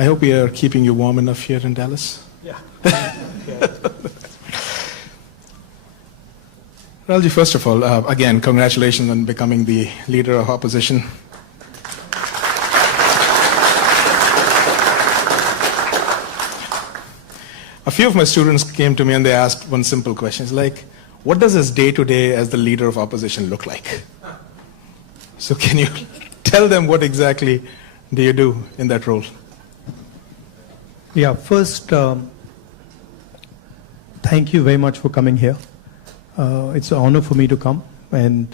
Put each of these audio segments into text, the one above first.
I hope we are keeping you warm enough here in Dallas. Yeah. Ralji, first of all, again, congratulations on becoming the leader of opposition. A few of my students came to me and they asked one simple question. It's like, what does his day-to-day as the leader of opposition look like? So can you tell them what exactly do you do in that role? Yeah, first, thank you very much for coming here. It's an honor for me to come, and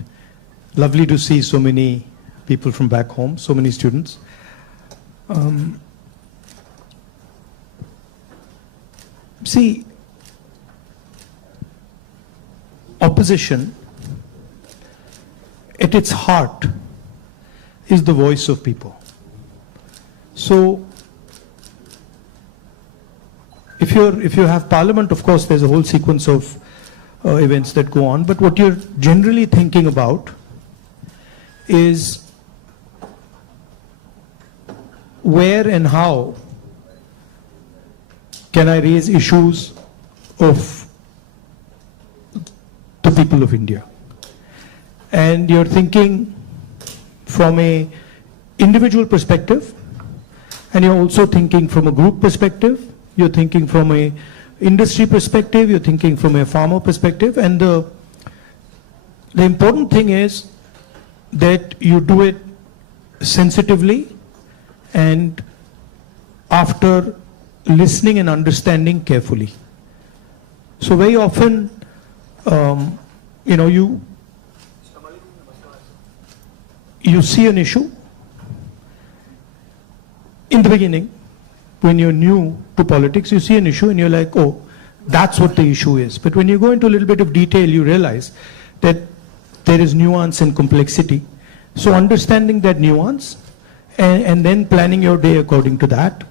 lovely to see so many people from back home, so many students. See, opposition, at its heart, is the voice of people. So, if you have parliament, of course, there's a whole sequence of events that go on, but what you're generally thinking about is where and how can I raise issues of the people of India. And you're thinking from a individual perspective, and you're also thinking from a group perspective, you're thinking from a industry perspective, you're thinking from a farmer perspective, and the important thing is that you do it sensitively and after listening and understanding carefully. So very often, you see an issue in the beginning. When you're new to politics, you see an issue and you're like, oh, that's what the issue is. But when you go into a little bit of detail, you realize that there is nuance and complexity. So understanding that nuance and then planning your day according to that,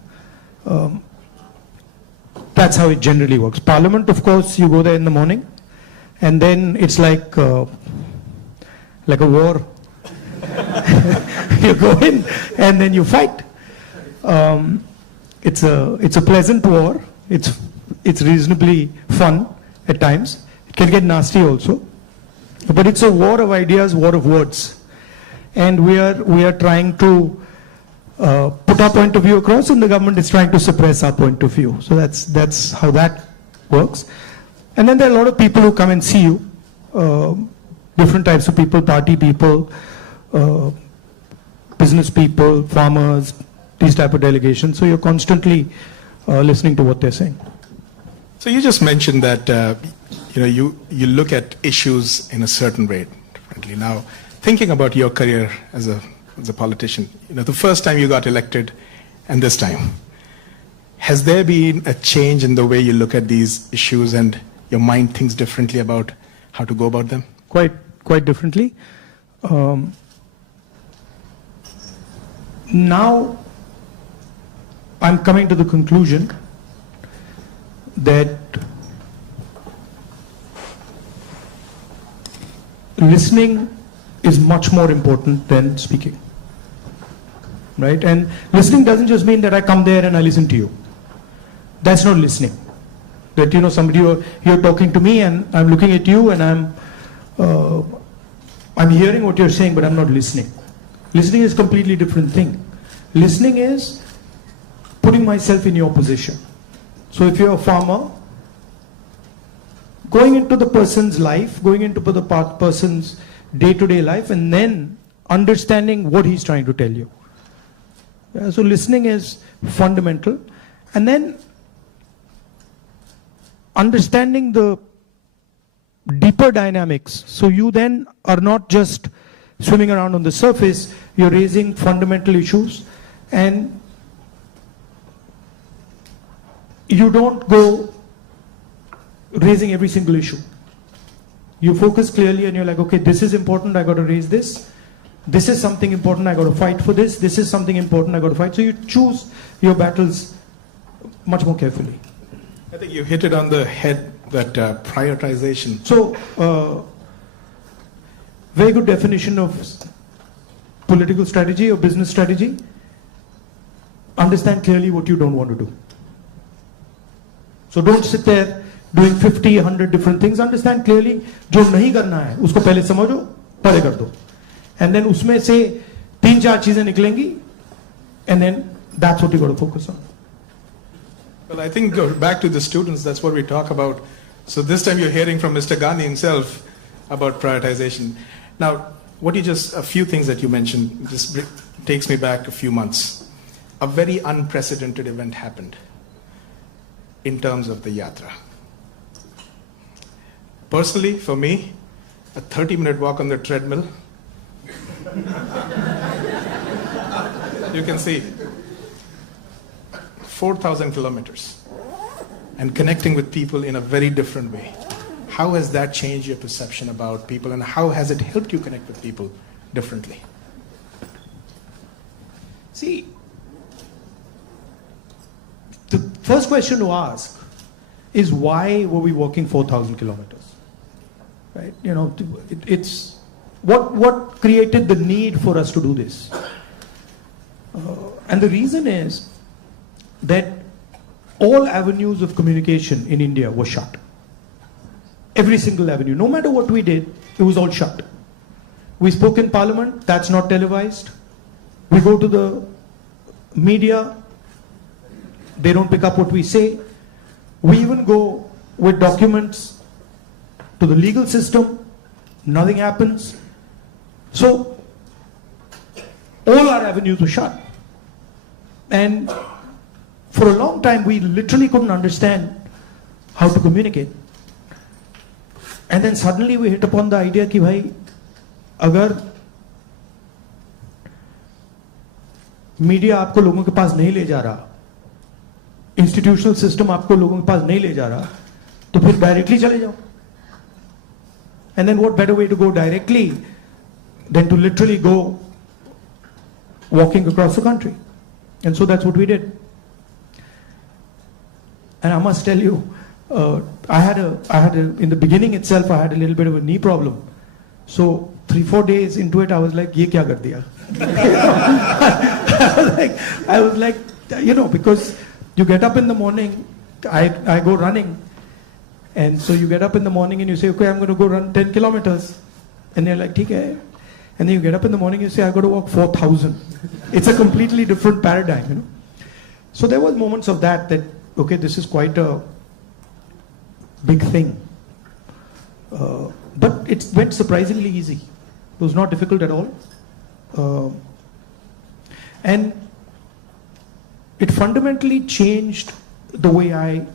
that's how it generally works. Parliament, of course, you go there in the morning, and then it's like a war. You go in and then you fight. It's a pleasant war. It's reasonably fun at times. It can get nasty also, but it's a war of ideas, war of words, and we are trying to put our point of view across, and the government is trying to suppress our point of view. So that's how that works. And then there are a lot of people who come and see you, different types of people, party people, business people, farmers, these type of delegations. So you're constantly listening to what they're saying. So you just mentioned that you look at issues in a certain way differently. Now, thinking about your career as a politician, the first time you got elected and this time, has there been a change in the way you look at these issues and your mind thinks differently about how to go about them? Quite differently. Now, I'm coming to the conclusion that listening is much more important than speaking, right? And listening doesn't just mean that I come there and I listen to you. That's not listening. That somebody you're talking to me and I'm looking at you and I'm hearing what you're saying, but I'm not listening. Listening is a completely different thing. Listening is putting myself in your position. So if you're a farmer, going into the person's life, going into the person's day-to-day life, and then understanding what he's trying to tell you. Yeah, so listening is fundamental. And then understanding the deeper dynamics. So you then are not just swimming around on the surface, you're raising fundamental issues, and you don't go raising every single issue. You focus clearly and you're like, okay, this is important, I got to raise this. This is something important, I got to fight for this. This is something important, I got to fight. So you choose your battles much more carefully. I think you hit it on the head, that prioritization. So, very good definition of political strategy or business strategy. understand clearly what you don't want to do. So don't sit there doing 50, 100 different things. Understand clearly जो नहीं करना है उसको पहले समझो, पहले कर दो. And then उसमें से 3-4 चीजें निकलेंगी, and then that's what you got to focus on. Well, I think back to the students, that's what we talk about. So this time you're hearing from Mr. Gandhi himself about prioritization. Now, a few things that you mentioned, just takes me back a few months. A very unprecedented event happened in terms of the yatra. Personally, for me, a 30-minute walk on the treadmill, you can see 4,000 kilometers and connecting with people in a very different way. How has that changed your perception about people, and how has it helped you connect with people differently? See, the first question to ask is why were we walking 4,000 kilometers? Right? You know, it's what created the need for us to do this? And the reason is that all avenues of communication in India were shut. Every single avenue, no matter what we did, it was all shut. We spoke in Parliament, that's not televised. We go to the media, they don't pick up what we say. We even go with documents to the legal system, nothing happens. So, all our avenues were shut. And for a long time, we literally couldn't understand how to communicate. And then suddenly we hit upon the idea कि भाई अगर media आपको लोगों के पास नहीं ले जा रहा, इंस्टीट्यूशनल सिस्टम आपको लोगों के पास नहीं ले जा रहा, तो फिर डायरेक्टली चले जाओ. And then what better way to go directly than to literally go walking across the country? And so that's what we did. And I must tell you, I had in the beginning itself, I had a little bit of a knee problem. So 3-4 days into it, I was like, "Ye kya kar diya?" I was like, you know, because you get up in the morning, I go running, and so you get up in the morning and you say, "Okay, I'm going to go run 10 kilometers," and they're like, "ठीक है," and then you get up in the morning and you say, "I got to walk 4,000." It's a completely different paradigm, you know. So there was moments of that, okay, this is quite a big thing. But it went surprisingly easy. It was not difficult at all. And it fundamentally changed the way I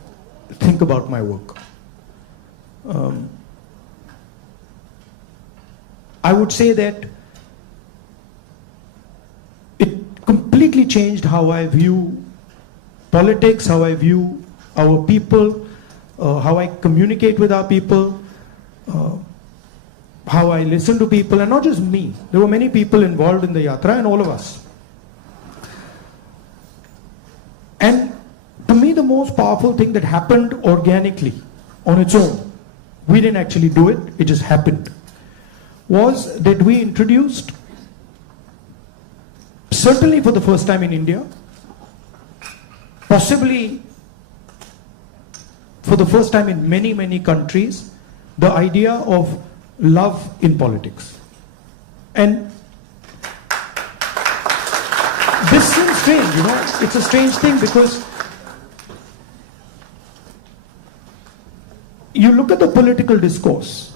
think about my work. I would say that it completely changed how I view politics, how I view our people, how I communicate with our people, how I listen to people, and not just me. There were many people involved in the yatra, and all of us. And to me, the most powerful thing that happened organically, on its own, we didn't actually do it, it just happened, was that we introduced, certainly for the first time in India, possibly for the first time in many, many countries, the idea of love in politics. And this seems strange, you know, it's a strange thing because you look at the political discourse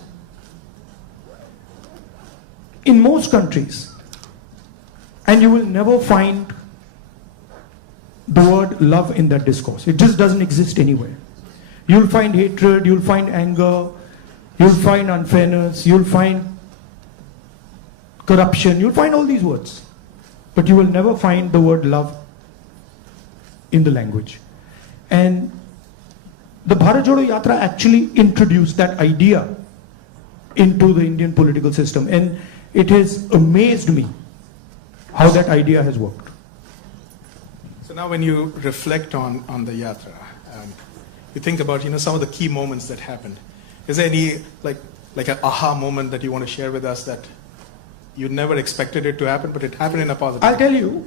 in most countries and you will never find the word love in that discourse. It just doesn't exist anywhere. You'll find hatred, you'll find anger, you'll find unfairness, you'll find corruption, you'll find all these words. But you will never find the word love in the language. And the Bharat Jodo Yatra actually introduced that idea into the Indian political system. And it has amazed me how that idea has worked. So now when you reflect on the yatra, you think about, you know, some of the key moments that happened. Is there any like an aha moment that you want to share with us that you never expected it to happen, but it happened in a positive way? I'll tell you,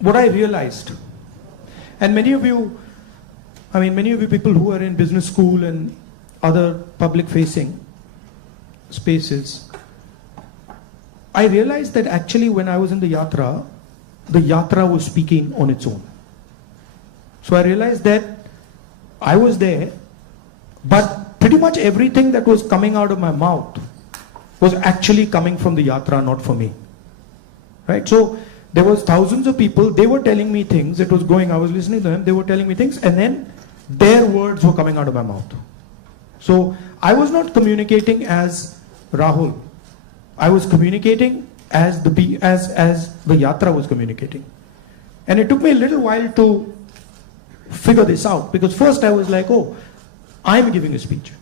what I realized, and many of you people who are in business school and other public facing spaces, I realized that actually when I was in the yatra was speaking on its own. So I realized that I was there, but pretty much everything that was coming out of my mouth was actually coming from the yatra, not for me. Right? So there was thousands of people, they were telling me things, it was going, I was listening to them, they were telling me things, and then their words were coming out of my mouth. So I was not communicating as Rahul. I was communicating as the yatra was communicating. And it took me a little while to figure this out, because first I was like, oh, I'm giving a speech.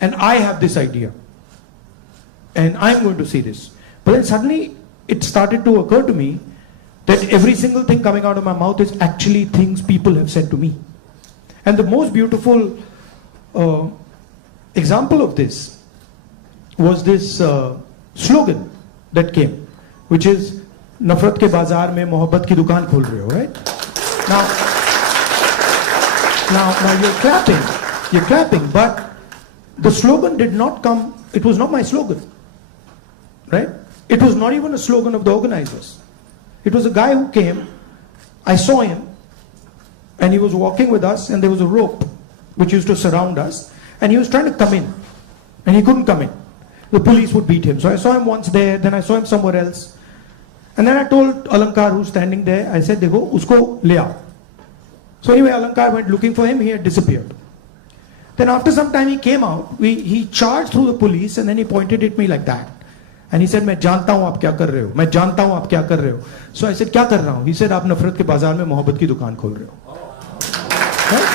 And I have this idea. And I'm going to say this. But then suddenly it started to occur to me that every single thing coming out of my mouth is actually things people have said to me. And the most beautiful example of this was this slogan that came, which is "Nafrat ke bazaar mein mohabbat ki dukaan khol rahe ho," right? Now you're clapping, but the slogan did not come, it was not my slogan, right? It was not even a slogan of the organizers. It was a guy who came, I saw him, and he was walking with us, and there was a rope which used to surround us, and he was trying to come in, and he couldn't come in. The police would beat him. So I saw him once there, then I saw him somewhere else. And then I told Alankar, who's standing there, I said, "Dekho, usko le aao." So anyway, Alankar went looking for him, he had disappeared. Then after some time he came out, he charged through the police, and then he pointed at me like that. And he said, "मैं जानता हूँ आप क्या कर रहे हो, मैं जानता हूँ आप क्या कर रहे हो." So I said, "क्या कर रहा हूँ?" He said, "आप नफरत के बाजार में मोहब्बत की दुकान खोल रहे हो." Right?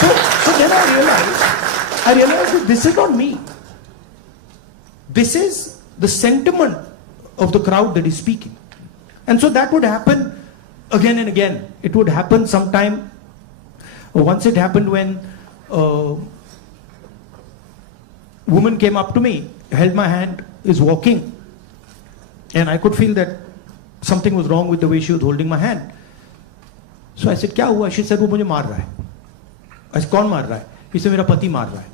So then I realized that this is not me. This is the sentiment of the crowd that is speaking. And so that would happen again and again. It would happen sometime. Once it happened when a woman came up to me, held my hand, is walking, and I could feel that something was wrong with the way she was holding my hand. So I said, "क्या हुआ?" She said, "वो मुझे मार रहा है." I said, "कौन मार रहा है?" He said, "मेरा पति मार रहा है."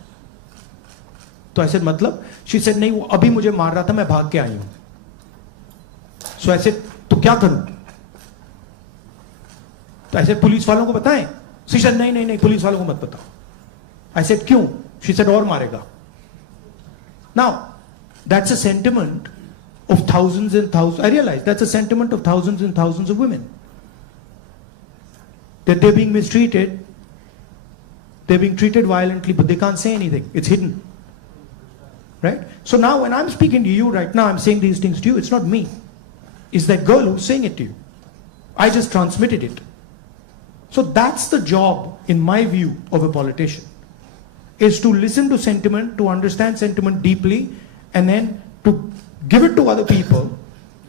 तो I said, "मतलब?" She said, "नहीं, वो अभी मुझे मार रहा था, मैं भाग के आई हूं." So I said, "तो क्या करूं?" तो I said, "पुलिस वालों को बताएं?" She said, "नहीं नहीं नहीं, पुलिस वालों को मत बताओ." I said, "क्यों?" She said, "और मारेगा." Now, that's a sentiment of thousands and thousands. I realize that's a sentiment of thousands and thousands of women. That they're being mistreated, they're being treated violently, but they can't say anything. It's hidden. Right? So now when I'm speaking to you right now, I'm saying these things to you, it's not me. It's that girl who's saying it to you. I just transmitted it. So that's the job, in my view, of a politician. Is to listen to sentiment, to understand sentiment deeply, and then to give it to other people.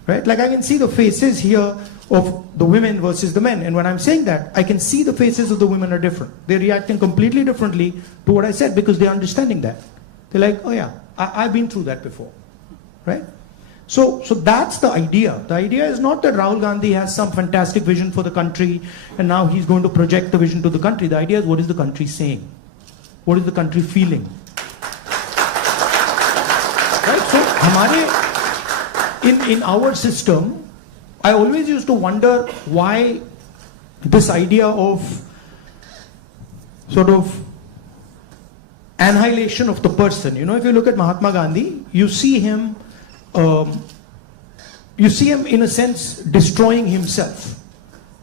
Right? Like I can see the faces here of the women versus the men. And when I'm saying that, I can see the faces of the women are different. They're reacting completely differently to what I said because they're understanding that. They're like, "Oh yeah, I've been through that before." Right? So that's the idea. The idea is not that Rahul Gandhi has some fantastic vision for the country and now he's going to project the vision to the country. The idea is, what is the country saying? What is the country feeling? Right? So in our system, I always used to wonder why this idea of sort of annihilation of the person. You know, if you look at Mahatma Gandhi, you see him in a sense destroying himself.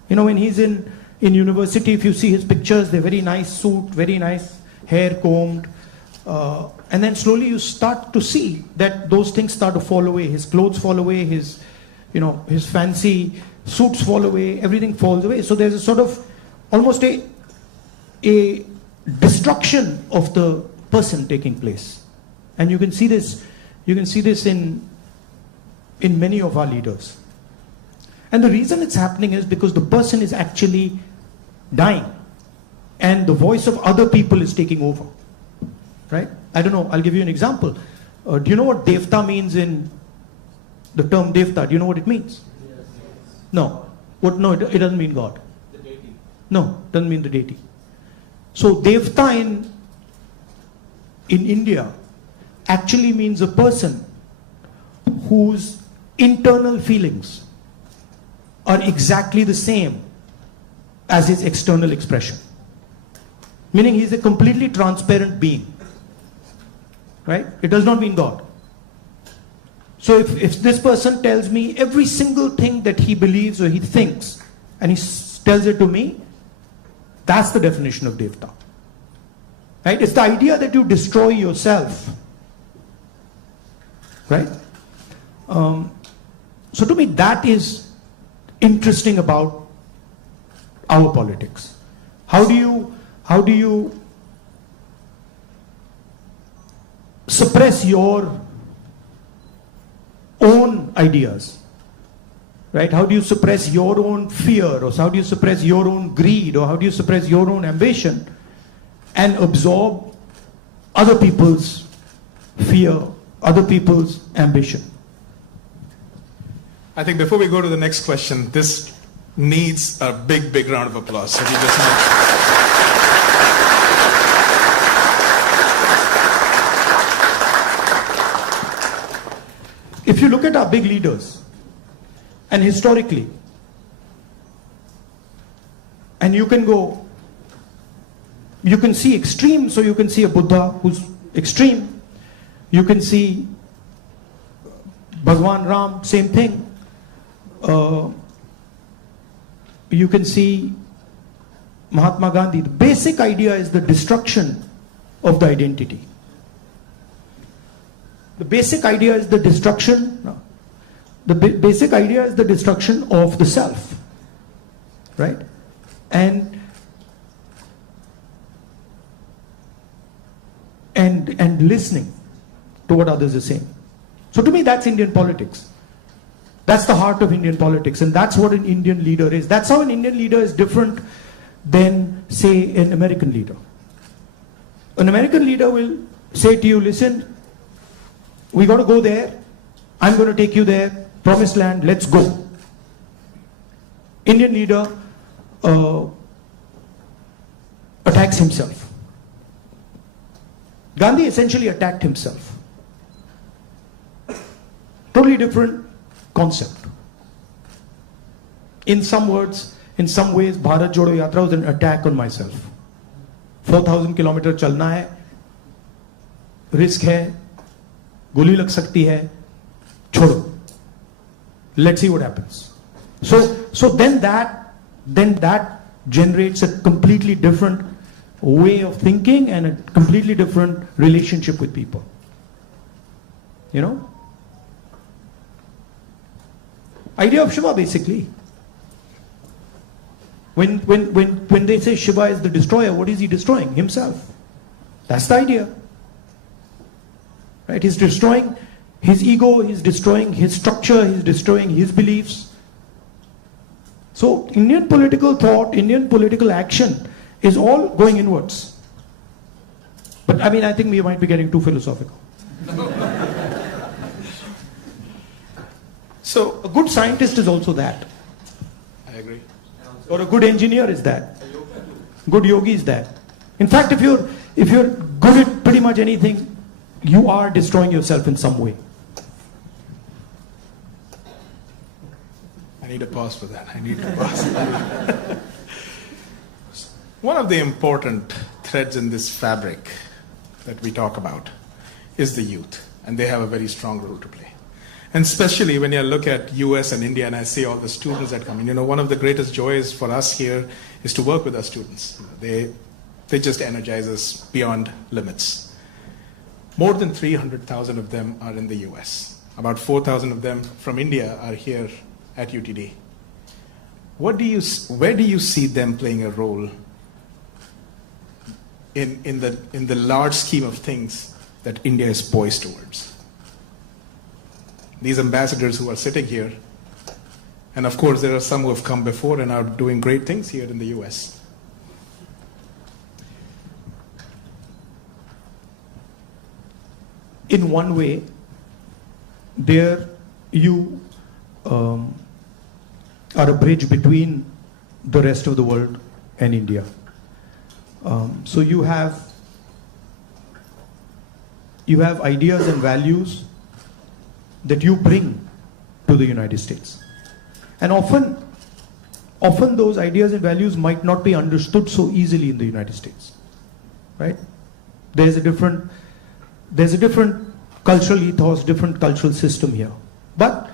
You know, when he's in university, if you see his pictures, they're very nice suit, very nice hair combed, and then slowly you start to see that those things start to fall away. His clothes fall away, his fancy suits fall away, everything falls away. So there's a sort of almost a destruction of the person taking place. And you can see this in many of our leaders. And the reason it's happening is because the person is actually dying and the voice of other people is taking over. Right? I don't know, I'll give you an example. Do you know what devta means in the term devta? Do you know what it means? Yes. No. What? No, it doesn't mean God. The deity. No, doesn't mean the deity. So Devta in India actually means a person whose internal feelings are exactly the same as his external expression. Meaning he's a completely transparent being. Right? It does not mean God. So if this person tells me every single thing that he believes or he thinks, and he tells it to me, that's the definition of Devta. Right? It's the idea that you destroy yourself. Right? So to me, that is interesting about our politics. How do you suppress your own ideas, right? How do you suppress your own fear, or how do you suppress your own greed, or how do you suppress your own ambition and absorb other people's fear, other people's ambition? I think before we go to the next question, this needs a big, big round of applause. So we just If you look at our big leaders, and historically, and you can see extreme, so you can see a Buddha who's extreme, you can see Bhagwan Ram, same thing, you can see Mahatma Gandhi. The basic idea is the destruction of the identity. The basic idea is the destruction. The basic idea is the destruction of the self, right? And listening to what others are saying. So to me, that's Indian politics. That's the heart of Indian politics, and that's what an Indian leader is. That's how an Indian leader is different than, say, an American leader. An American leader will say to you, listen, we got to go there. I'm going to take you there. Promised land, let's go. Indian leader attacks himself. Gandhi essentially attacked himself. Totally different concept. In some words, in some ways, Bharat Jodo Yatra was an attack on myself. 4,000 kilometer chalna hai, risk hai, goli lag sakti hai, chodo. Let's see what happens. So then that generates a completely different way of thinking and a completely different relationship with people. You know? Idea of Shiva, basically. When they say Shiva is the destroyer, what is he destroying? Himself. That's the idea. Right? He's destroying his ego, he's destroying his structure, he's destroying his beliefs. So Indian political thought, Indian political action is all going inwards. But I mean, I think we might be getting too philosophical. So a good scientist is also that. I agree. Or a good engineer is that. Good yogi is that. In fact, if you're good at pretty much anything, you are destroying yourself in some way. I need a pause for that. I need to pause. One of the important threads in this fabric that we talk about is the youth, and they have a very strong role to play. And especially when you look at US and India, and I see all the students that come in, one of the greatest joys for us here is to work with our students. They just energize us beyond limits. More than 300,000 of them are in the US. About 4,000 of them from India are here at UTD. Where do you see them playing a role in the large scheme of things that India is poised towards? These ambassadors who are sitting here, and of course there are some who have come before and are doing great things here in the US. In one way, there you are a bridge between the rest of the world and India. So you have ideas and values that you bring to the United States. And often those ideas and values might not be understood so easily in the United States, right? There's a different cultural ethos, different cultural system here. But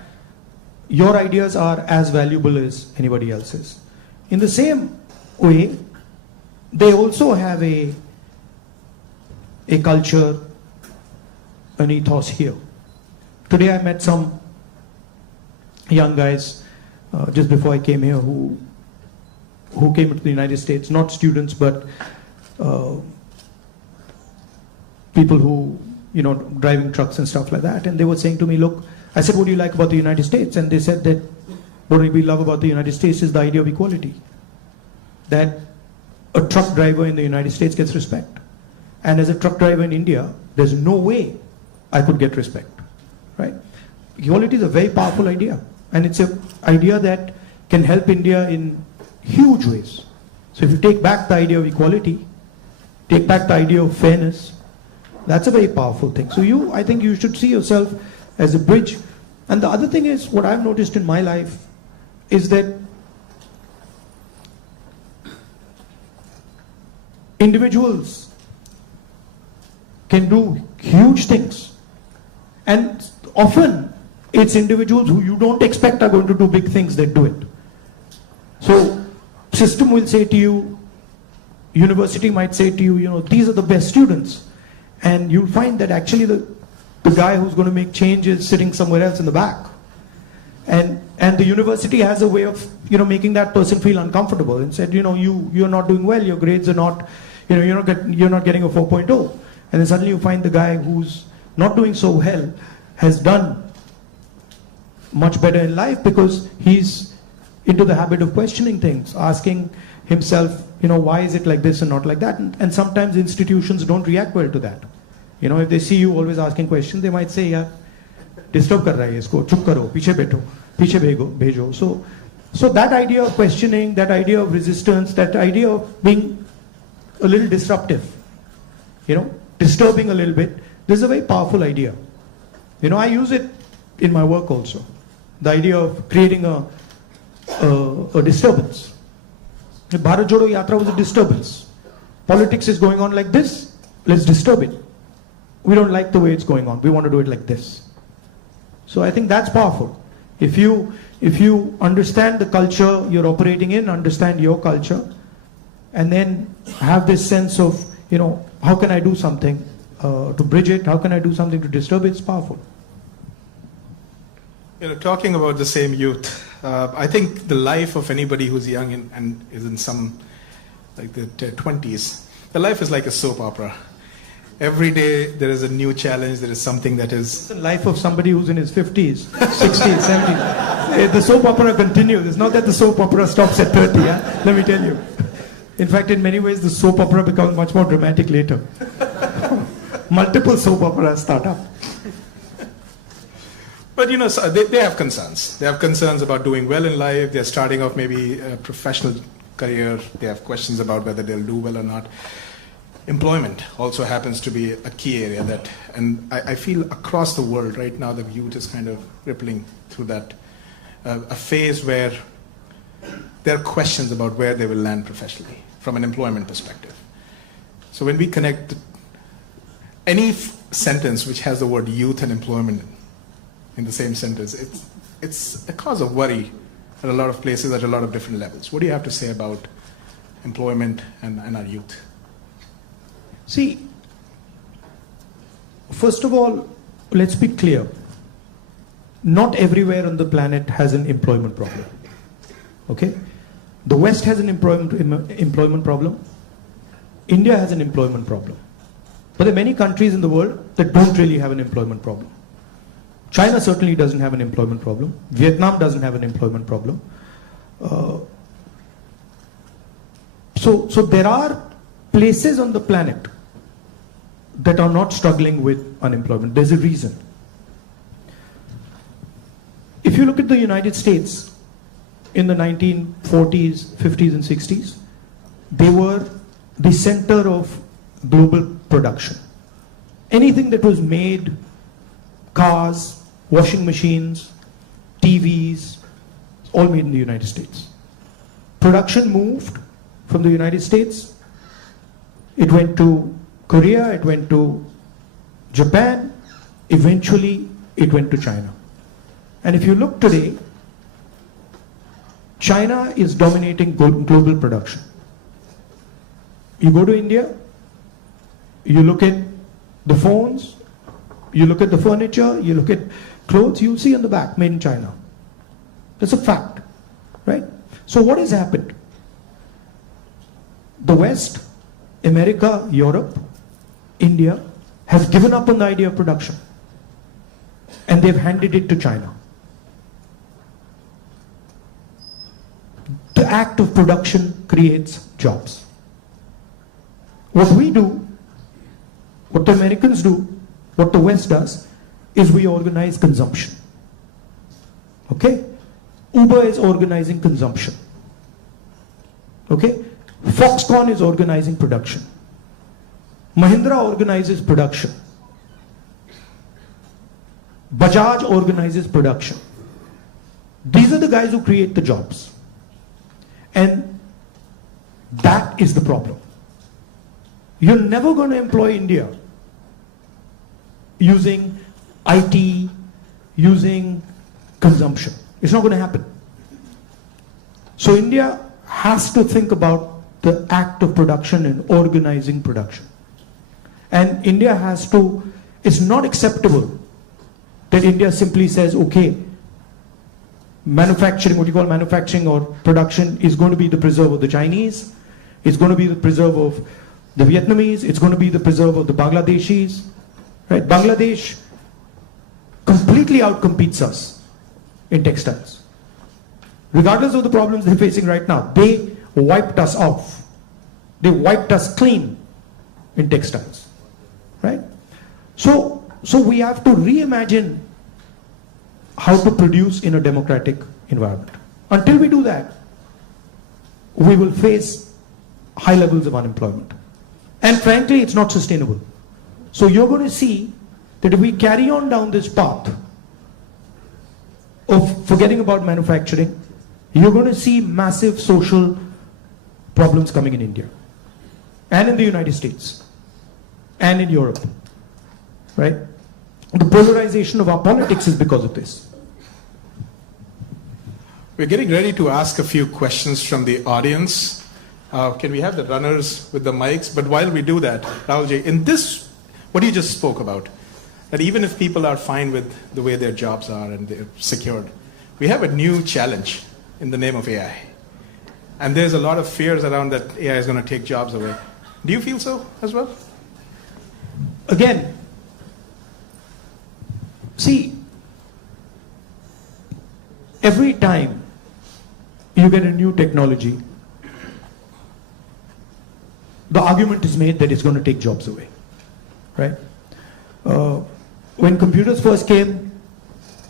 your ideas are as valuable as anybody else's. In the same way, they also have a culture, an ethos here. Today I met some young guys just before I came here who came to the United States, not students, but people who, driving trucks and stuff like that. And they were saying to me, look, I said, what do you like about the United States? And they said that what we love about the United States is the idea of equality. That a truck driver in the United States gets respect. And as a truck driver in India, there's no way I could get respect, right? Equality is a very powerful idea. And it's an idea that can help India in huge ways. So if you take back the idea of equality, take back the idea of fairness, that's a very powerful thing. So I think you should see yourself as a bridge. And the other thing is, what I've noticed in my life is that individuals can do huge things. And often it's individuals who you don't expect are going to do big things that do it. So system will say to you, university might say to you, these are the best students. And you'll find that actually the guy who's going to make change is sitting somewhere else in the back. And the university has a way of, making that person feel uncomfortable and said, you're not doing well, your grades are not, you're not getting a 4.0. And then suddenly you find the guy who's not doing so well has done much better in life because he's into the habit of questioning things, asking himself, why is it like this and not like that? And sometimes institutions don't react well to that. If they see you always asking questions, they might say, yaar, disturb kar raha hai isko, chup karo, piche bhejo. So that idea of questioning, that idea of resistance, that idea of being a little disruptive, disturbing a little bit, this is a very powerful idea. I use it in my work also. The idea of creating a disturbance. The Bharat Jodo Yatra was a disturbance. Politics is going on like this, let's disturb it. We don't like the way it's going on, we want to do it like this. So I think that's powerful. If you understand the culture you're operating in, understand your culture, and then have this sense of, how can I do something to bridge it, how can I do something to disturb it, it's powerful. Talking about the same youth, I think the life of anybody who's young and is in some, like the 20s, the life is like a soap opera. Every day there is a new challenge, there is something that is... It's the life of somebody who's in his 50s, 60s, 70s. The soap opera continues. It's not that the soap opera stops at 30, yeah? Let me tell you. In fact, in many ways, the soap opera becomes much more dramatic later. Multiple soap operas start up. But so they have concerns. They have concerns about doing well in life. They're starting off maybe a professional career. They have questions about whether they'll do well or not. Employment also happens to be a key area and I feel across the world right now the youth is kind of rippling through that, a phase where there are questions about where they will land professionally from an employment perspective. So when we connect any sentence which has the word youth and employment in the same sentence, it's a cause of worry at a lot of places at a lot of different levels. What do you have to say about employment and our youth? See, first of all, let's be clear. Not everywhere on the planet has an employment problem. Okay? The West has an employment problem. India has an employment problem. But there are many countries in the world that don't really have an employment problem. China certainly doesn't have an employment problem. Vietnam doesn't have an employment problem. So there are places on the planet that are not struggling with unemployment. There's a reason. If you look at the United States, in the 1940s, 50s, and 60s, they were the center of global production. Anything that was made, cars, washing machines, TVs, all made in the United States. Production moved from the United States, it went to Korea, it went to Japan, eventually it went to China. And if you look today, China is dominating global production. You go to India, you look at the phones, you look at the furniture, you look at clothes, you'll see on the back, made in China. That's a fact, right? So what has happened? The West, America, Europe, India, has given up on the idea of production. And they've handed it to China. The act of production creates jobs. What we do, what the Americans do, what the West does, is we organize consumption. Okay? Uber is organizing consumption. Okay? Foxconn is organizing production. Mahindra organizes production. Bajaj organizes production. These are the guys who create the jobs. And that is the problem. You're never going to employ India using IT, using consumption. It's not going to happen. So India has to think about the act of production and organizing production. And India has to, it's not acceptable that India simply says, okay, manufacturing, what you call manufacturing or production is going to be the preserve of the Chinese, it's going to be the preserve of the Vietnamese, it's going to be the preserve of the Bangladeshis, right? Bangladesh completely outcompetes us in textiles. Regardless of the problems they're facing right now, they wiped us off. They wiped us clean in textiles, right? So we have to reimagine how to produce in a democratic environment. Until we do that, we will face high levels of unemployment. And frankly, it's not sustainable. So you're going to see that if we carry on down this path of forgetting about manufacturing, you're going to see massive social problems coming in India and in the United States and in Europe, right? The polarization of our politics is because of this. We're getting ready to ask a few questions from the audience. Can we have the runners with the mics? But while we do that, Rahulji, in this, what you just spoke about, that even if people are fine with the way their jobs are and they're secured, we have a new challenge in the name of AI. And there's a lot of fears around that AI is going to take jobs away. Do you feel so as well? Again, see, every time you get a new technology, the argument is made that it's going to take jobs away, right? When computers first came,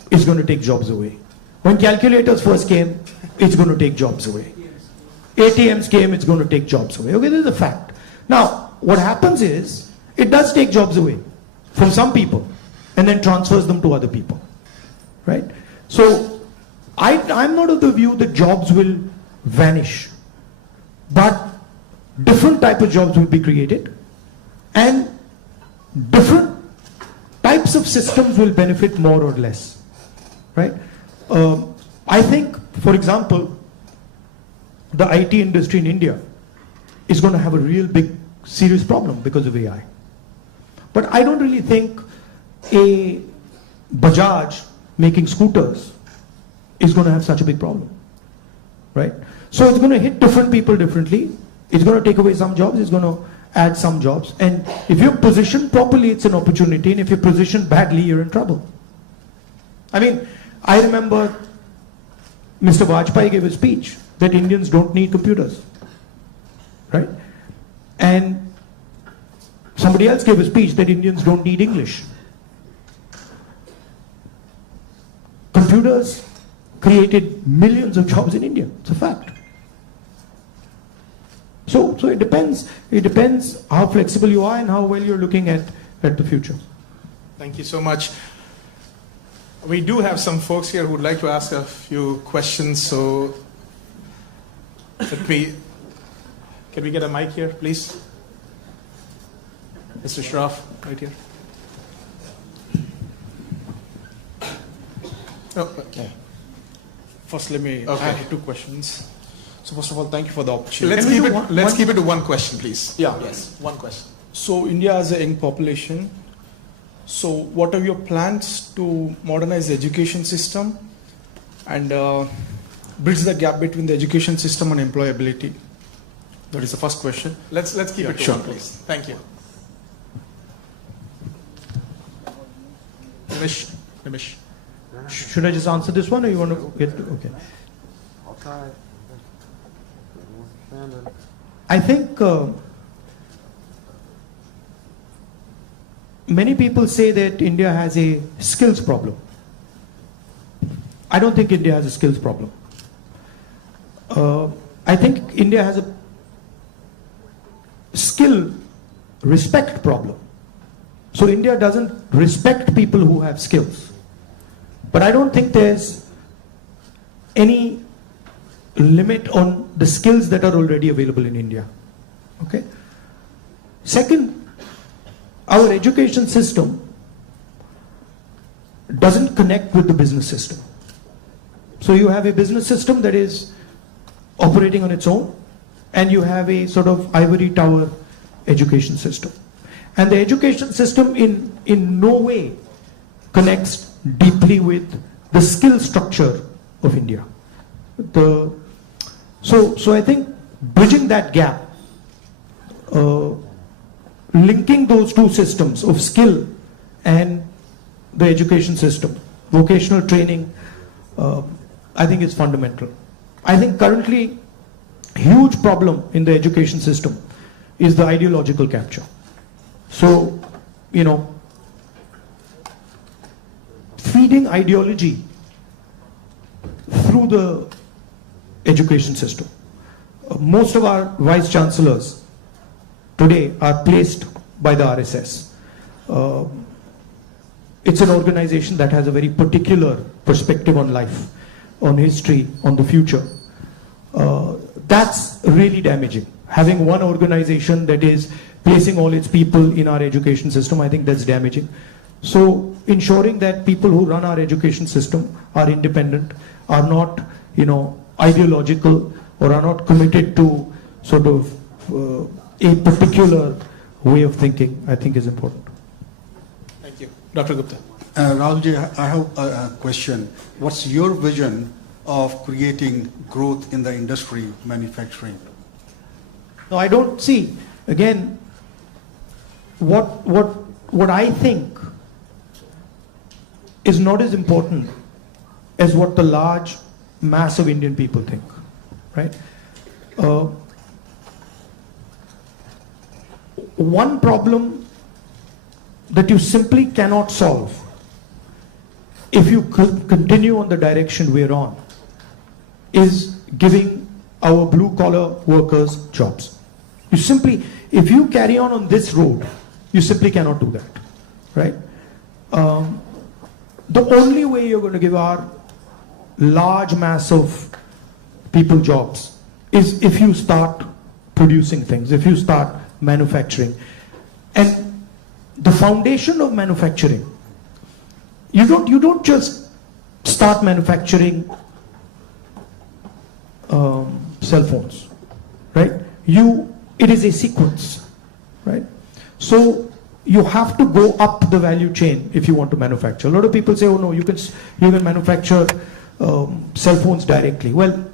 it's going to take jobs away. When calculators first came, it's going to take jobs away. ATMs came, it's going to take jobs away. Okay, this is a fact. Now, what happens is, it does take jobs away from some people and then transfers them to other people, right? So, I'm not of the view that jobs will vanish, but different type of jobs will be created and different types of systems will benefit more or less, right? I think, for example, the IT industry in India is going to have a real big serious problem because of AI. But I don't really think a Bajaj making scooters is going to have such a big problem, right? So it's going to hit different people differently. It's going to take away some jobs, it's going to add some jobs. And if you're positioned properly, it's an opportunity. And if you're positioned badly, you're in trouble. I mean, I remember Mr. Vajpayee gave a speech that Indians don't need computers, right? And somebody else gave a speech that Indians don't need English. Computers created millions of jobs in India. It's a fact. So it depends. It depends how flexible you are and how well you're looking at the future. Thank you so much. We do have some folks here who would like to ask a few questions, so can we get a mic here, please? Mr. Shroff, right here. Oh, okay. First, let me Okay. add 2 questions. So first of all, thank you for the opportunity. Let's keep it to one question, please. Yeah. Yes, one question. So India has a young population. So what are your plans to modernize the education system and bridge the gap between the education system and employability? That is the first question. Let's keep Yeah, it to sure. one, please. Thank you. Nimish. Should I just answer this one, or you want to get? Okay. I'll try. Shannon. I think many people say that India has a skills problem. I don't think India has a skills problem. I think India has a skill respect problem. So India doesn't respect people who have skills. But I don't think there's any limit on the skills that are already available in India. Okay? Second, our education system doesn't connect with the business system. So you have a business system that is operating on its own, and you have a sort of ivory tower education system. And the education system in no way connects deeply with the skill structure of India. So I think bridging that gap, linking those two systems of skill and the education system, vocational training, I think is fundamental. I think currently huge problem in the education system is the ideological capture. So, feeding ideology through the education system. Most of our vice chancellors today are placed by the RSS. It's an organization that has a very particular perspective on life, on history, on the future. That's really damaging. Having one organization that is placing all its people in our education system, I think that's damaging. So ensuring that people who run our education system are independent, are not, ideological, or are not committed to sort of a particular way of thinking, I think is important. Thank you. Dr. Gupta. Rahulji, I have a question. What's your vision of creating growth in the industry, manufacturing? No, I don't see. Again, what I think is not as important as what the large mass of Indian people think, right? One problem that you simply cannot solve if you continue on the direction we're on is giving our blue-collar workers jobs. You simply, if you carry on this road, you simply cannot do that, right? The only way you're going to give our large mass of people jobs is if you start producing things, if you start manufacturing. And the foundation of manufacturing, you don't just start manufacturing cell phones, right? It is a sequence, right? So you have to go up the value chain if you want to manufacture. A lot of people say, oh no, you can manufacture cell phones directly. Well,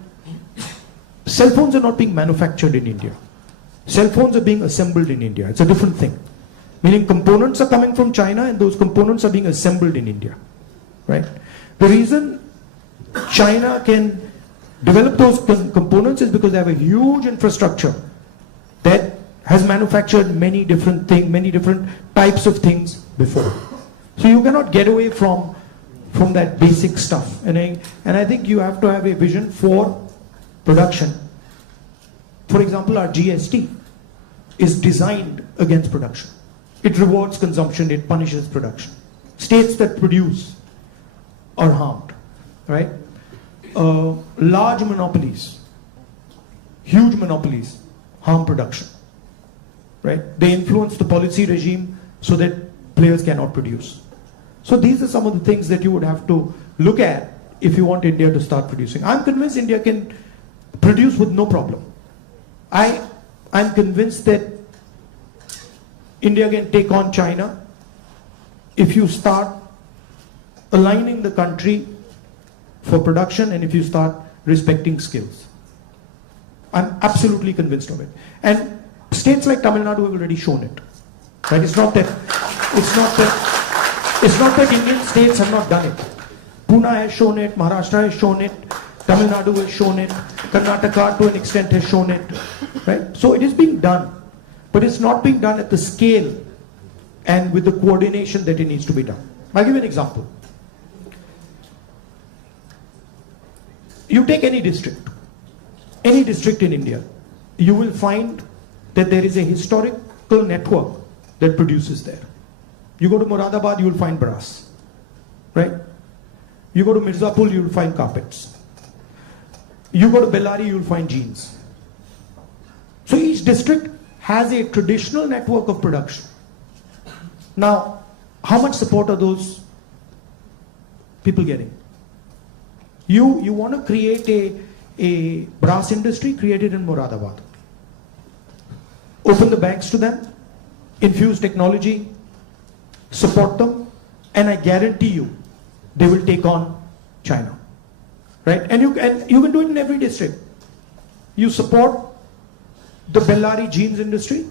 cell phones are not being manufactured in India. Cell phones are being assembled in India. It's a different thing. Meaning components are coming from China and those components are being assembled in India, right? The reason China can develop those components is because they have a huge infrastructure that has manufactured many different things, many different types of things before. So you cannot get away from from that basic stuff. And I think you have to have a vision for production. For example, our GST is designed against production. It rewards consumption, it punishes production. States that produce are harmed, right? Large monopolies, huge monopolies, harm production, right? They influence the policy regime so that players cannot produce. So these are some of the things that you would have to look at if you want India to start producing. I'm convinced India can produce with no problem. I'm convinced that India can take on China if you start aligning the country for production and if you start respecting skills. I'm absolutely convinced of it. And states like Tamil Nadu have already shown it. Right? It's not that Indian states have not done it. Pune has shown it, Maharashtra has shown it, Tamil Nadu has shown it, Karnataka to an extent has shown it. Right? So it is being done. But it's not being done at the scale and with the coordination that it needs to be done. I'll give you an example. You take any district in India, you will find that there is a historical network that produces there. You go to Moradabad, you will find brass, right? You go to Mirzapur, you will find carpets. You go to Bellary, you will find jeans. So each district has a traditional network of production. Now, how much support are those people getting? You want to create a brass industry, create it in Moradabad. Open the banks to them, infuse technology, support them, and I guarantee you, they will take on China. Right? And you can do it in every district. You support the Bellary jeans industry,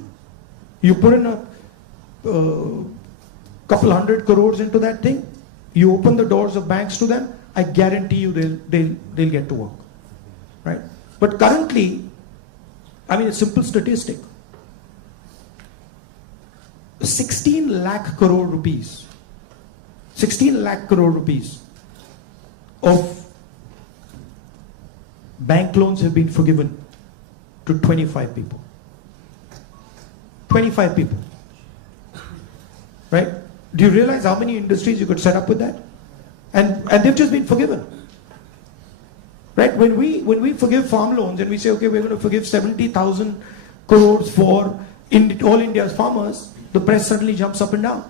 you put in a couple 100 crores into that thing, you open the doors of banks to them, I guarantee you they'll get to work. Right? But currently, I mean, a simple statistic, 16 lakh crore rupees of bank loans have been forgiven to 25 people. 25 people. Right? Do you realize how many industries you could set up with that? And they've just been forgiven. Right? When we forgive farm loans and we say, okay, we're going to forgive 70,000 crores for all India's farmers, the press suddenly jumps up and down.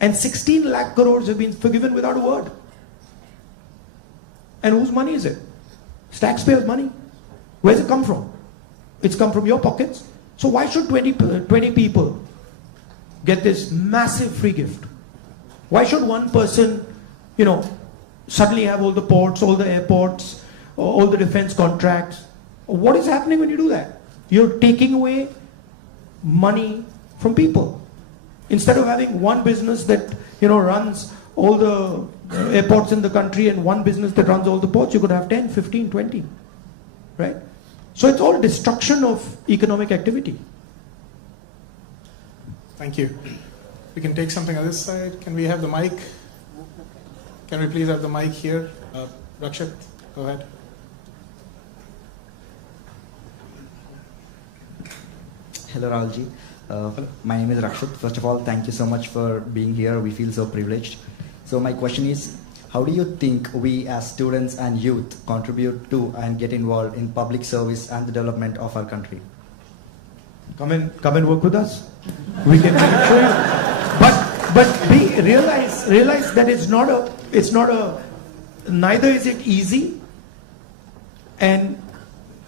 And 16 lakh crores have been forgiven without a word. And whose money is it? It's taxpayers' money. Where's it come from? It's come from your pockets. So why should 20 people get this massive free gift? Why should one person, suddenly have all the ports, all the airports, all the defense contracts? What is happening when you do that? You're taking away money from people. Instead of having one business that, runs all the airports in the country and one business that runs all the ports, you could have 10, 15, 20. Right? So it's all destruction of economic activity. Thank you. We can take something on this side. Can we have the mic? Can we please have the mic here? Rakshit, go ahead. Hello, Rahulji. My name is Rakshit. First of all, thank you so much for being here. We feel so privileged. So my question is, how do you think we as students and youth contribute to and get involved in public service and the development of our country? Come and work with us. We can show you. But realize that neither is it easy, and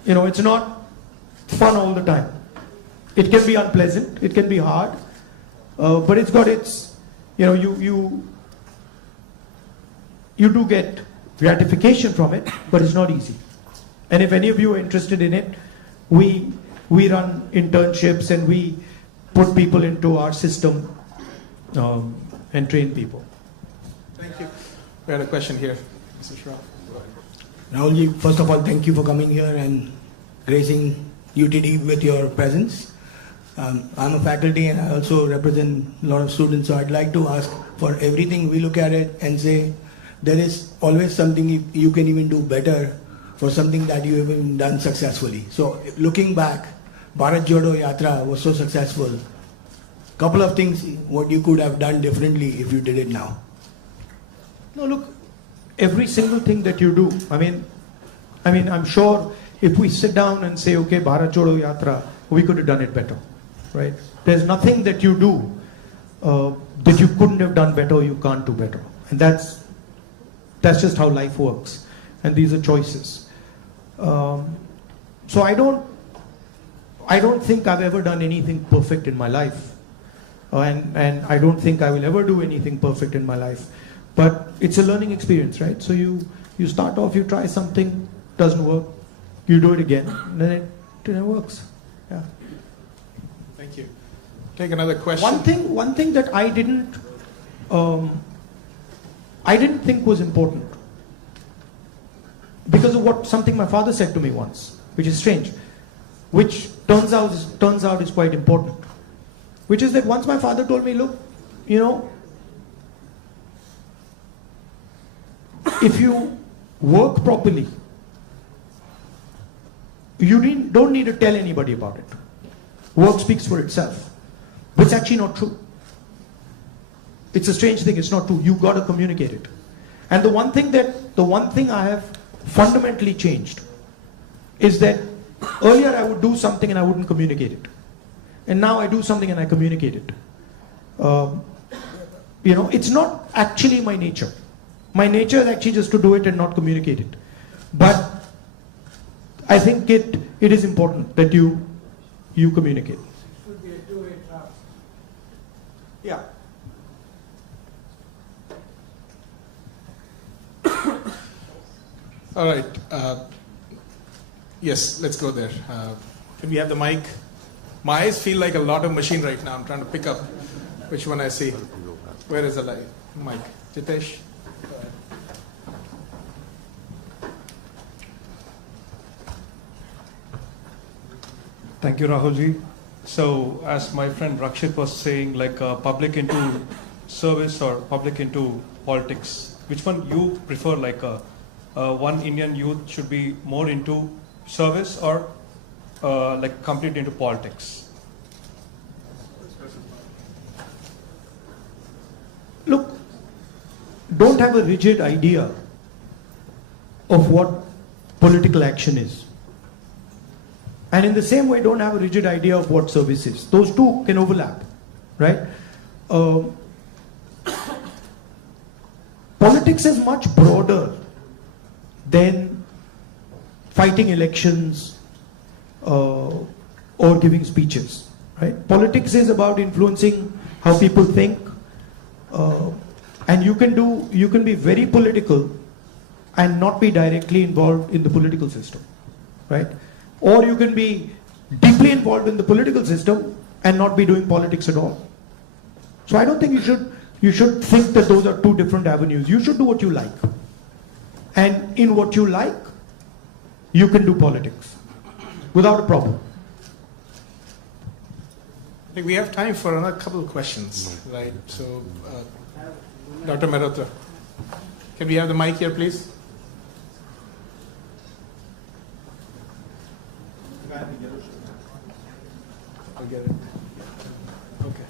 it's not fun all the time. It can be unpleasant, it can be hard, but it's got its, you do get gratification from it, but it's not easy. And if any of you are interested in it, we run internships and we put people into our system and train people. Thank you. We had a question here, Mr. Shroff. Rahulji, first of all, thank you for coming here and gracing UTD with your presence. I'm a faculty and I also represent a lot of students, so I'd like to ask, for everything we look at it and say there is always something you can even do better for something that you haven't done successfully. So looking back, Bharat Jodo Yatra was so successful. Couple of things what you could have done differently if you did it now. No, look, every single thing that you do, I mean, I'm sure if we sit down and say, okay, Bharat Jodo Yatra, we could have done it better, right? There's nothing that you do that you couldn't have done better or you can't do better. And that's just how life works. And these are choices. So I don't think I've ever done anything perfect in my life. And I don't think I will ever do anything perfect in my life. But it's a learning experience, right? So you start off, you try something, doesn't work, you do it again, and then it works. Yeah. Thank you. Take another question. One thing that I didn't think was important, because of something my father said to me once, which is strange, which turns out is quite important, which is that once my father told me, look, if you work properly, you don't need to tell anybody about it. Work speaks for itself. But it's actually not true. It's a strange thing, it's not true. You've got to communicate it. And the one thing I have fundamentally changed is that earlier I would do something and I wouldn't communicate it. And now I do something and I communicate it. It's not actually my nature. My nature is actually just to do it and not communicate it. But I think it is important that you communicate. Should be a two-way traffic. Yeah. All right. Yes, let's go there. Can we have the mic? My eyes feel like a lot of machine right now. I'm trying to pick up which one I see. Where is the mic? Jitesh? Thank you, Rahulji. So, as my friend Rakshit was saying, like public into service or public into politics, which one you prefer? Like one Indian youth should be more into service or like complete into politics? Look, don't have a rigid idea of what political action is. And in the same way, don't have a rigid idea of what service is. Those two can overlap, right? Politics is much broader than fighting elections or giving speeches, right? Politics is about influencing how people think, and you can be very political and not be directly involved in the political system, right? Or you can be deeply involved in the political system and not be doing politics at all. So I don't think you should think that those are two different avenues. You should do what you like. And in what you like, you can do politics without a problem. I think we have time for another couple of questions, right? So, Dr. Mehrotra, can we have the mic here, please? I'll get it. Okay.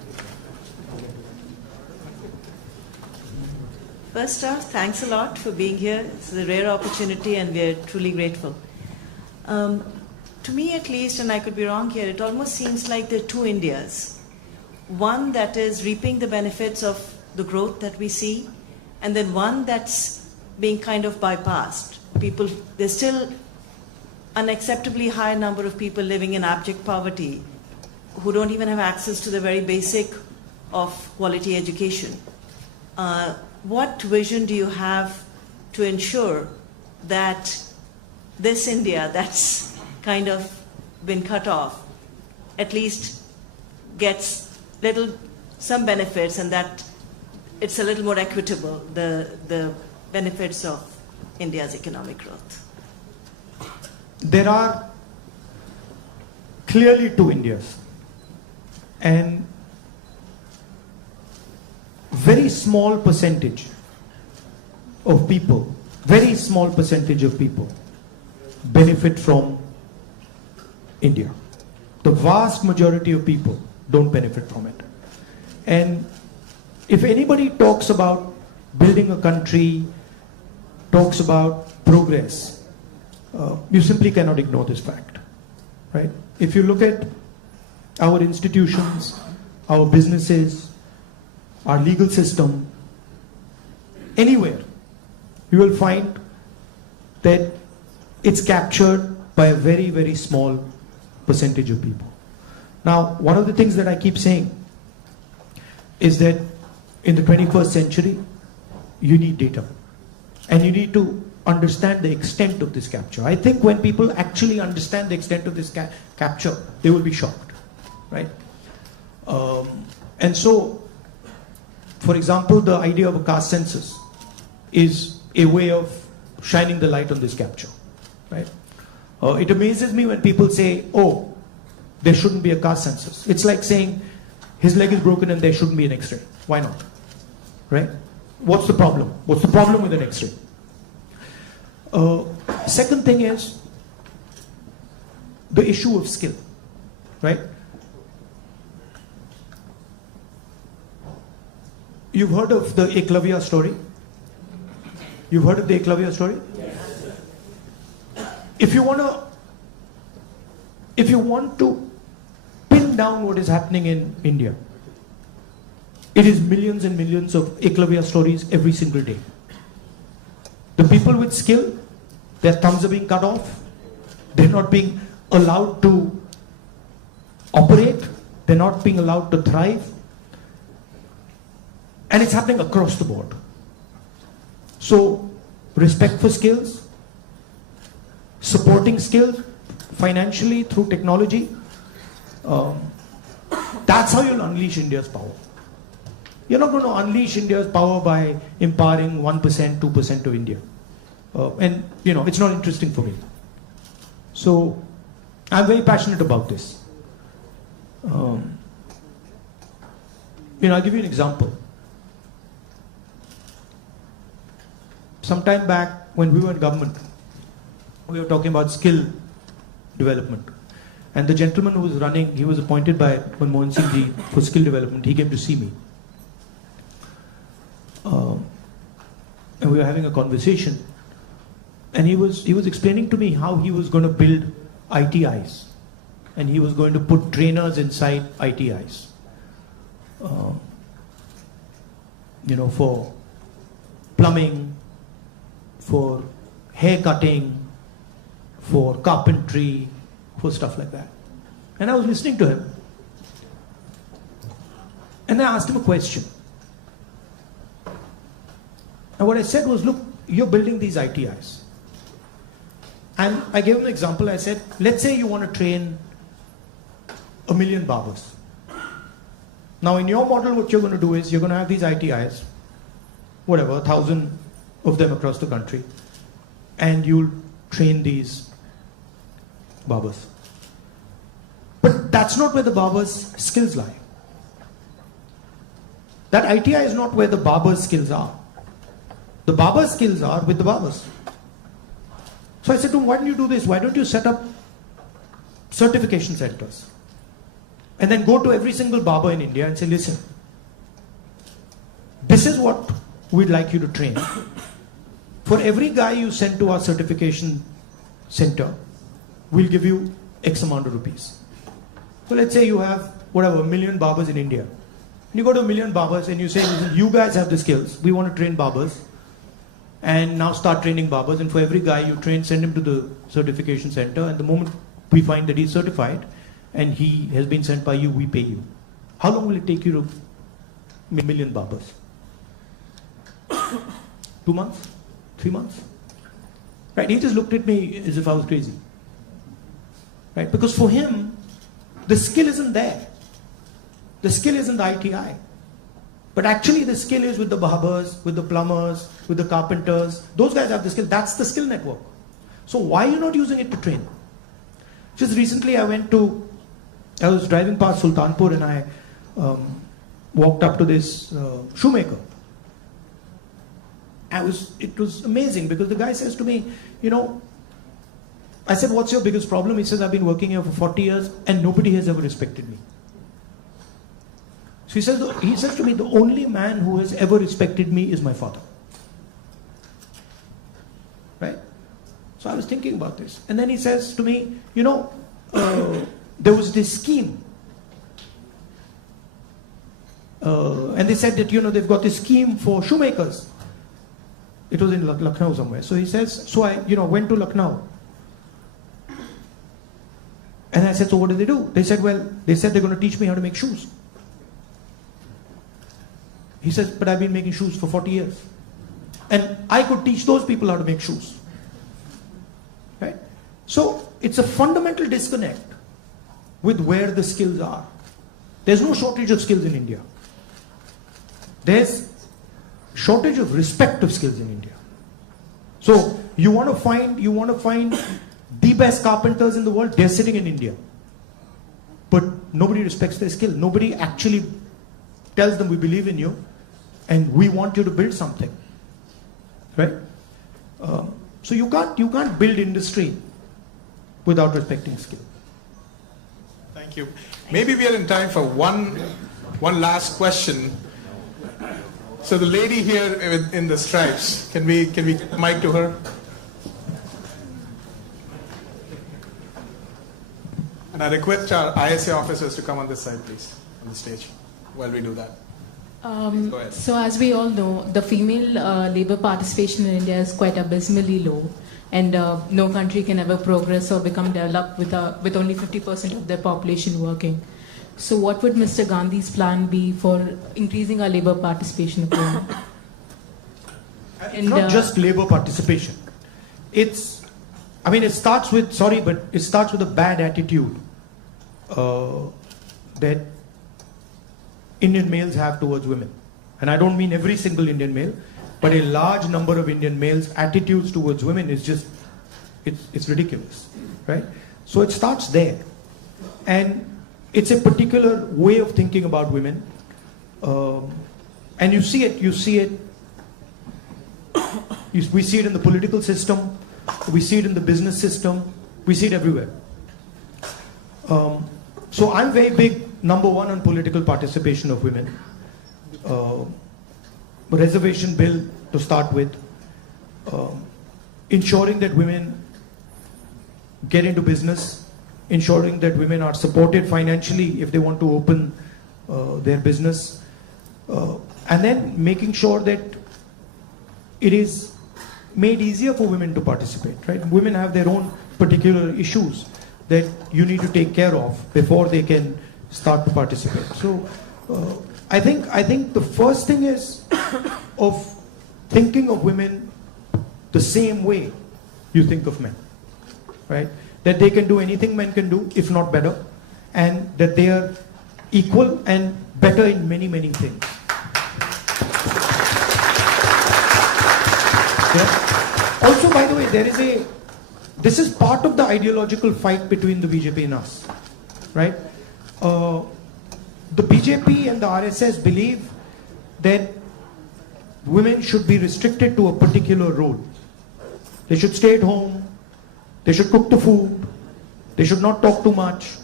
First off, thanks a lot for being here. It's a rare opportunity and we're truly grateful. To me at least, and I could be wrong here, it almost seems like there are two Indias. One that is reaping the benefits of the growth that we see, and then one that's being kind of bypassed. There's still unacceptably high number of people living in abject poverty who don't even have access to the very basic of quality education. What vision do you have to ensure that this India that's kind of been cut off at least gets some benefits, and that it's a little more equitable, the benefits of India's economic growth? There are clearly two Indias. And very small percentage of people, very small percentage of people benefit from India. The vast majority of people don't benefit from it. And if anybody talks about building a country, talks about progress, you simply cannot ignore this fact, right? If you look at our institutions, our businesses, our legal system, anywhere, you will find that it's captured by a very, very small percentage of people. Now, one of the things that I keep saying is that in the 21st century, you need data. And you need to understand the extent of this capture. I think when people actually understand the extent of this capture, they will be shocked, right? And so, for example, the idea of a caste census is a way of shining the light on this capture, right? It amazes me when people say, oh, there shouldn't be a caste census. It's like saying his leg is broken and there shouldn't be an X-ray. Why not, right? What's the problem? What's the problem with an X-ray? Second thing is the issue of skill, right? You've heard of the Eklavya story? You've heard of the Eklavya story? Yes. If you want to pin down what is happening in India, it is millions and millions of Eklavya stories every single day. The people with skill, their thumbs are being cut off. They're not being allowed to operate. They're not being allowed to thrive. And it's happening across the board. So, respect for skills, supporting skills financially through technology, that's how you'll unleash India's power. You're not going to unleash India's power by empowering 1%, 2% of India. And, you know, it's not interesting for me. So, I'm very passionate about this. I'll give you an example. Some time back, when we were in government, we were talking about skill development. And the gentleman who was running, he was appointed by Manmohan Singh Ji for skill development. He came to see me. And we were having a conversation. And he was explaining to me how he was going to build ITIs. And he was going to put trainers inside ITIs. For plumbing, for hair cutting, for carpentry, for stuff like that. And I was listening to him. And I asked him a question. And what I said was, look, you're building these ITIs. And I gave him an example. I said, let's say you want to train 1 million barbers. Now in your model, what you're going to do is you're going to have these ITIs, whatever, 1,000 of them across the country, and you'll train these barbers. But that's not where the barbers' skills lie. That ITI is not where the barbers' skills are. The barbers' skills are with the barbers. So I said to him, why don't you do this? Why don't you set up certification centers? And then go to every single barber in India and say, listen, this is what we'd like you to train. For every guy you send to our certification center, we'll give you X amount of rupees. So let's say you have, 1 million barbers in India. And you go to 1 million barbers and you say, listen, you guys have the skills. We want to train barbers. And now start training barbers. And for every guy you train, send him to the certification center. And the moment we find that he's certified and he has been sent by you, we pay you. How long will it take you to 1 million barbers? 2 months? 3 months? Right? He just looked at me as if I was crazy. Right? Because for him, the skill isn't there. The skill isn't the ITI. But actually the skill is with the barbers, with the plumbers, with the carpenters. Those guys have the skill. That's the skill network. So why are you not using it to train? Just recently I went to I was driving past Sultanpur and I walked up to this shoemaker. It was amazing because the guy says to me, I said, what's your biggest problem? He says, I've been working here for 40 years and nobody has ever respected me. So he says to me, the only man who has ever respected me is my father. Right? So I was thinking about this. And then he says to me, there was this scheme. And they said that, they've got this scheme for shoemakers. It was in Lucknow somewhere. So he says, so I, went to Lucknow. And I said, so what did they do? They said, they said they're going to teach me how to make shoes. He says, but I've been making shoes for 40 years. And I could teach those people how to make shoes. Right? So it's a fundamental disconnect with where the skills are. There's no shortage of skills in India. There's shortage of respect of skills in India. So you want to find the best carpenters in the world, they're sitting in India. But nobody respects their skill. Nobody actually tells them we believe in you and we want you to build something. Right? So you can't build industry without respecting skill. Thank you. Maybe we are in time for one last question. So the lady here in the stripes, can we mic to her? And I request our ISA officers to come on this side, please, on the stage, while we do that. Go ahead. So as we all know, the female labor participation in India is quite abysmally low, and no country can ever progress or become developed with only 50% of their population working. So what would Mr. Gandhi's plan be for increasing our labor participation of women? It's not just labor participation. It starts with a bad attitude that Indian males have towards women. And I don't mean every single Indian male, but a large number of Indian males' attitudes towards women is just, it's ridiculous, right? So it starts there. And it's a particular way of thinking about women. And you see it, we see it in the political system, we see it in the business system, we see it everywhere. So I'm very big, number one, on political participation of women. Reservation bill to start with, ensuring that women get into business, ensuring that women are supported financially if they want to open their business, and then making sure that it is made easier for women to participate, right? Women have their own particular issues that you need to take care of before they can start to participate. So I think the first thing is of thinking of women the same way you think of men, right? That they can do anything men can do, if not better, and that they are equal and better in many, many things. Yeah. Also, by the way, this is part of the ideological fight between the BJP and us, right? The BJP and the RSS believe that women should be restricted to a particular role. They should stay at home, they should cook the food, they should not talk too much,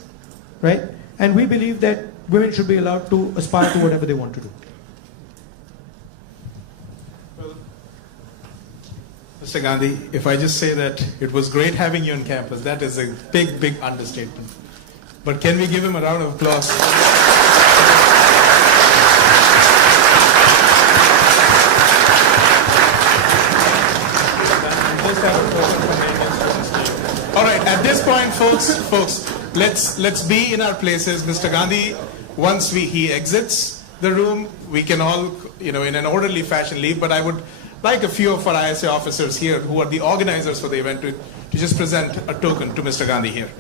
right? And we believe that women should be allowed to aspire to whatever they want to do. Well, Mr. Gandhi, if I just say that it was great having you on campus, that is a big, big understatement. But can we give him a round of applause? All right, at this point, folks, let's be in our places. Mr. Gandhi, once he exits the room, we can all, in an orderly fashion leave. But I would like a few of our ISA officers here, who are the organizers for the event, to just present a token to Mr. Gandhi here.